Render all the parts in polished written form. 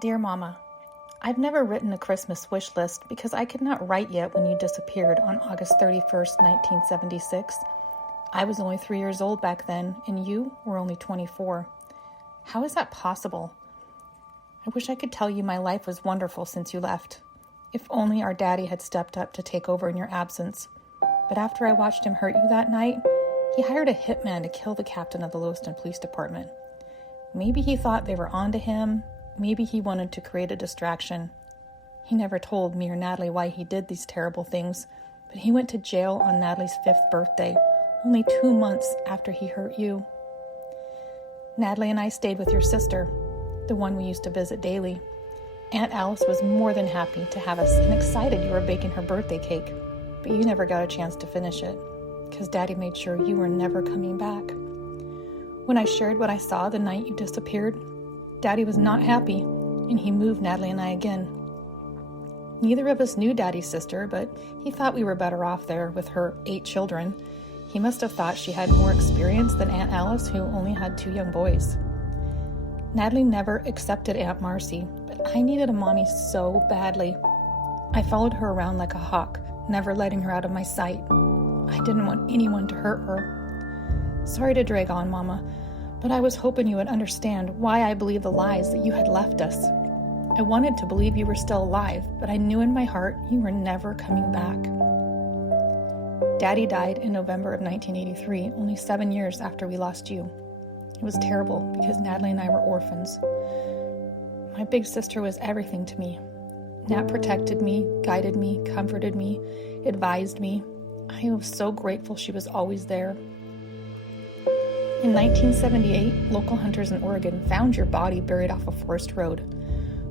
Dear Mama, I've never written a Christmas wish list because I could not write yet when you disappeared on August 31st, 1976. I was only 3 years old back then, and you were only 24. How is that possible? I wish I could tell you my life was wonderful since you left. If only our daddy had stepped up to take over in your absence. But after I watched him hurt you that night, he hired a hitman to kill the captain of the Lewiston Police Department. Maybe he thought they were onto him. Maybe he wanted to create a distraction. He never told me or Natalie why he did these terrible things, but he went to jail on Natalie's 5th birthday, only 2 months after he hurt you. Natalie and I stayed with your sister, the one we used to visit daily. Aunt Alice was more than happy to have us and excited you were baking her birthday cake, but you never got a chance to finish it, because Daddy made sure you were never coming back. When I shared what I saw the night you disappeared, Daddy was not happy, and he moved Natalie and I again. Neither of us knew Daddy's sister, but he thought we were better off there with her 8 children. He must have thought she had more experience than Aunt Alice, who only had 2 young boys. Natalie never accepted Aunt Marcy, but I needed a mommy so badly. I followed her around like a hawk, never letting her out of my sight. I didn't want anyone to hurt her. Sorry to drag on, Mama, but I was hoping you would understand why I believed the lies that you had left us. I wanted to believe you were still alive, but I knew in my heart you were never coming back. Daddy died in November of 1983, only 7 years after we lost you. It was terrible because Natalie and I were orphans. My big sister was everything to me. Nat protected me, guided me, comforted me, advised me. I was so grateful she was always there. In 1978, local hunters in Oregon found your body buried off a forest road.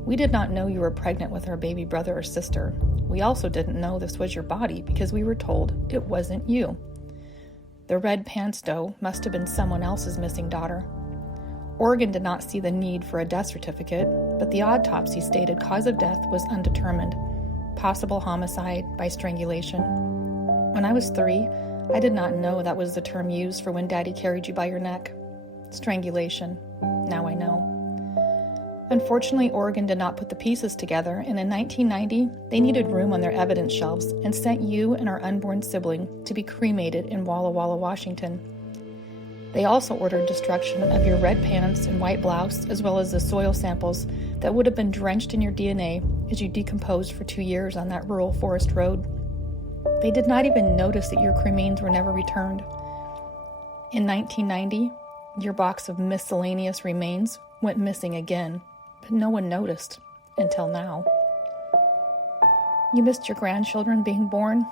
We did not know you were pregnant with our baby brother or sister. We also didn't know this was your body because we were told it wasn't you. The red pants doe must have been someone else's missing daughter. Oregon did not see the need for a death certificate, but the autopsy stated cause of death was undetermined, possible homicide by strangulation. When I was 3, I did not know that was the term used for when Daddy carried you by your neck. Strangulation. Now I know. Unfortunately, Oregon did not put the pieces together, and in 1990, they needed room on their evidence shelves and sent you and our unborn sibling to be cremated in Walla Walla, Washington. They also ordered destruction of your red pants and white blouse, as well as the soil samples that would have been drenched in your DNA as you decomposed for 2 years on that rural forest road. They did not even notice that your cremains were never returned. In 1990, your box of miscellaneous remains went missing again, but no one noticed until now. You missed your grandchildren being born.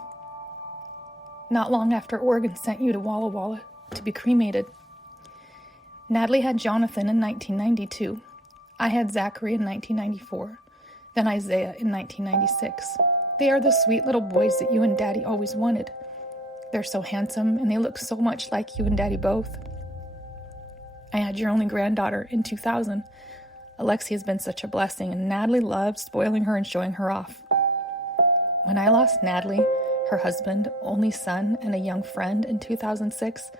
Not long after Oregon sent you to Walla Walla to be cremated. Natalie had Jonathan in 1992. I had Zachary in 1994, then Isaiah in 1996. They are the sweet little boys that you and Daddy always wanted. They're so handsome, and they look so much like you and Daddy both. I had your only granddaughter in 2000. Alexia has been such a blessing, and Natalie loved spoiling her and showing her off. When I lost Natalie, her husband, only son, and a young friend in 2006,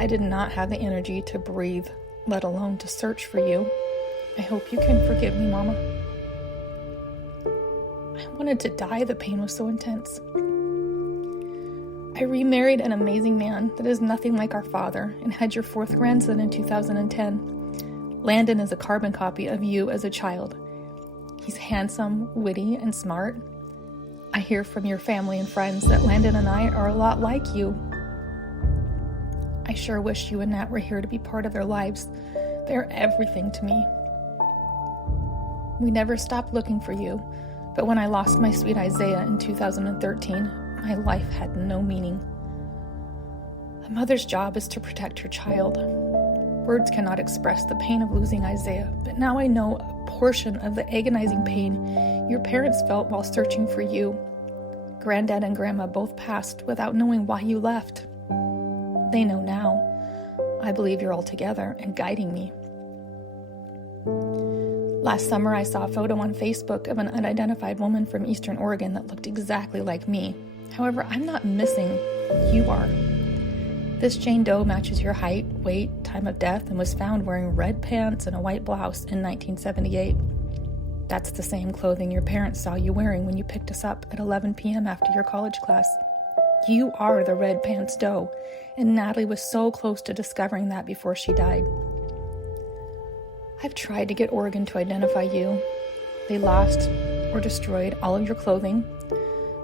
I did not have the energy to breathe, let alone to search for you. I hope you can forgive me, Mama. I wanted to die, the pain was so intense. I remarried an amazing man that is nothing like our father and had your 4th grandson in 2010. Landon is a carbon copy of you as a child. He's handsome, witty, and smart. I hear from your family and friends that Landon and I are a lot like you. I sure wish you and Nat were here to be part of their lives. They're everything to me. We never stopped looking for you, but when I lost my sweet Isaiah in 2013, my life had no meaning. A mother's job is to protect her child. Words cannot express the pain of losing Isaiah, but now I know a portion of the agonizing pain your parents felt while searching for you. Granddad and Grandma both passed without knowing why you left. They know now. I believe you're all together and guiding me. Last summer, I saw a photo on Facebook of an unidentified woman from Eastern Oregon that looked exactly like me. However, I'm not missing. You are. This Jane Doe matches your height, weight, time of death, and was found wearing red pants and a white blouse in 1978. That's the same clothing your parents saw you wearing when you picked us up at 11 p.m. after your college class. You are the red pants doe, and Natalie was so close to discovering that before she died. I've tried to get Oregon to identify you. They lost or destroyed all of your clothing.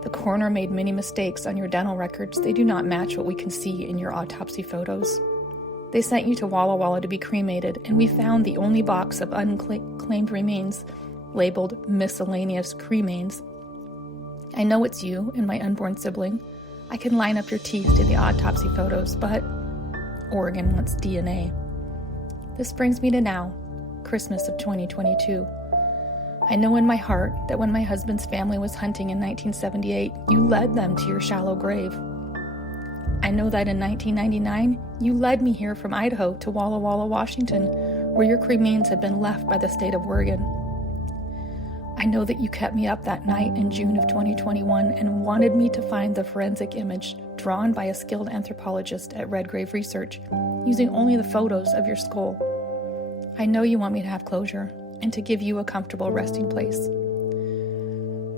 The coroner made many mistakes on your dental records. They do not match what we can see in your autopsy photos. They sent you to Walla Walla to be cremated, and we found the only box of unclaimed remains labeled miscellaneous cremains. I know it's you and my unborn sibling. I can line up your teeth to the autopsy photos, but Oregon wants DNA. This brings me to now, Christmas of 2022. I know in my heart that when my husband's family was hunting in 1978, you led them to your shallow grave. I know that in 1999, you led me here from Idaho to Walla Walla, Washington, where your cremains had been left by the state of Oregon. I know that you kept me up that night in June of 2021 and wanted me to find the forensic image drawn by a skilled anthropologist at Redgrave Research, using only the photos of your skull. I know you want me to have closure and to give you a comfortable resting place.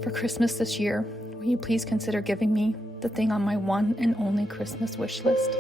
For Christmas this year, will you please consider giving me the thing on my one and only Christmas wish list?